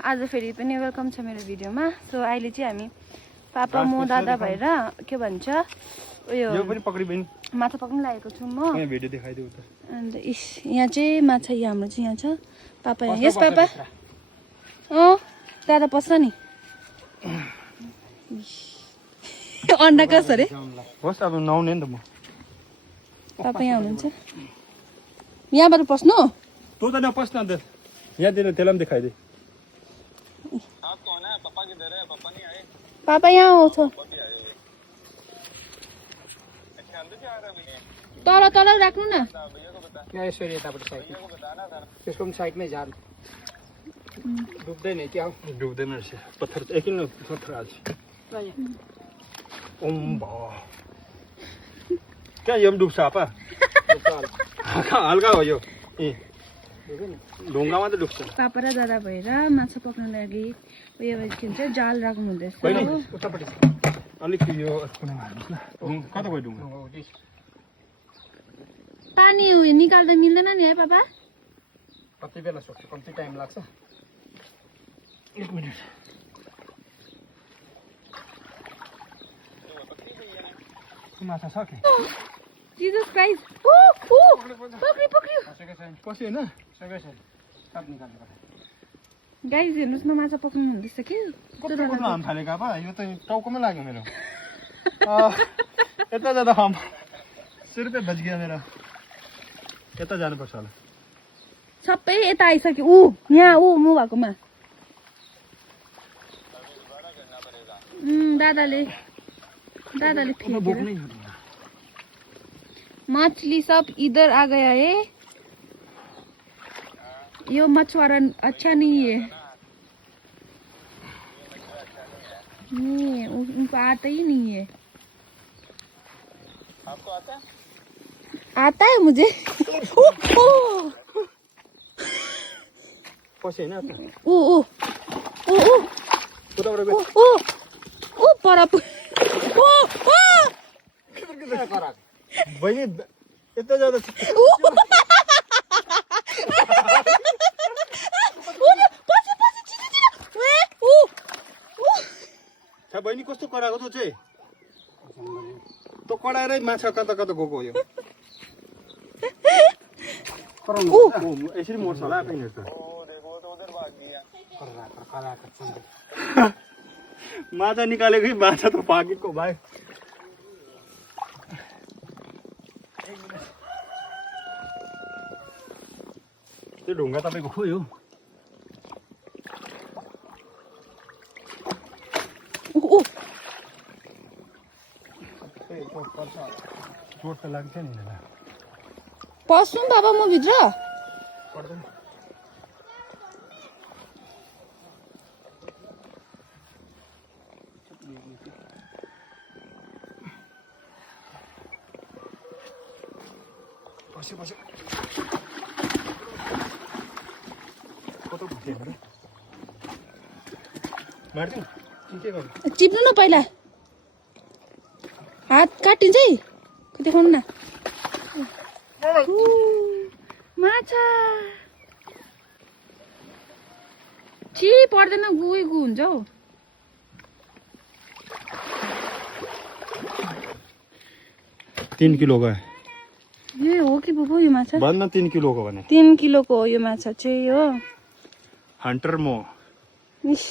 आज फेरि पनि वेलकम छ मेरो भिडियोमा। सो अहिले चाहिँ हामी पापा म दादा भएर के भन्छ उयो माछा पक्रिन लागेको छु म। अन्त यहाँ चाहिँ माछा हाम्रो चाहिँ यहाँ छ। पापा यहाँ यस पापा दादा पस्छ नि। अन्डा कस अरे होस् अब नआउने नि त म। पापा यहाँ हुनुहुन्छ। यहाँबाट पस्नु तँ त नपस्न अन्त यहाँतिर त्यसलाई पनि देखाइदे। पापा यहाँ आउँछ। तल तल राख्नु न। यसरी यताबाट साइड त्यसको पनि साइडमै जानु डुब्दैन क्या हो। डुब्दैन रहेछ पत्थर एकछिन पत्थर हाल्छ। ओम भा क्या यो पनि डुब्छ आपा हल्का हो यो ढुङ्गामा त डुब्छ। पापा र दादा भएर माछा पक्र्न लागि उयो के भन्छ जाल राख्नु हुँदैछ। उतापट्टि अलिक यो कुनामा हाल्नुहोस् न। कता गयो ढुङ्गा? पानी उयो निकाल्दा मिल्दैन नि है पापा? कति बेला सक्छ? कति टाइम लाग्छ? एक मिनट। माछा सक्यो। जिजस क्राइस्ट पक्रियो पक्रियो। पस्यो होइन? सब निकाल्नु पर्छ। गाइज हेर्नुहोस् न माछा पक्रिनु हुँदैछ कि कस्तो हाम फालेको आपा यो त टाउकोमा लाग्यो मेरो। यता जाँदा हाम 100 रुपियाँ बच गयो मेरो। यता जानुपर्छ होला। सबै यता आइसक्यो। यहाँ मु भएकोमा दादाले फेंकेर मछली सब इधर आ गया है। यो मछुआरा अच्छा नहीं है। नहीं उनको आता ही नहीं है। आपको आता है? आता है मुझे। पस्यो होइन? बहिनी यता जाँदा बहिनी कस्तो कराएको त चाहिँ त कराएरै माछा कता कता गएको हो यो। यसरी मर्छ होला आफै त। माछा निकालेको माछा त भागेको भाइ। त्यो ढुङ्गा तपाईँको खोइ हो। चोट त लाग्छ नि पस्नु बाबा म भित्र। पर्दैन। पस्यो पस्यो कता पस्यो भने मार्दिउँ के गर्नु? टिप्नु न पहिला हात काटिन्छ है। देखाउनु न माछा। छि पर्दैन गु हुन्छ हौ। 3 किलोको ए हो कि बुबु यो माछा? भन्न 3 किलोको भने 3 किलोको हो यो माछा चाहिँ हो। हन्टर मो। इस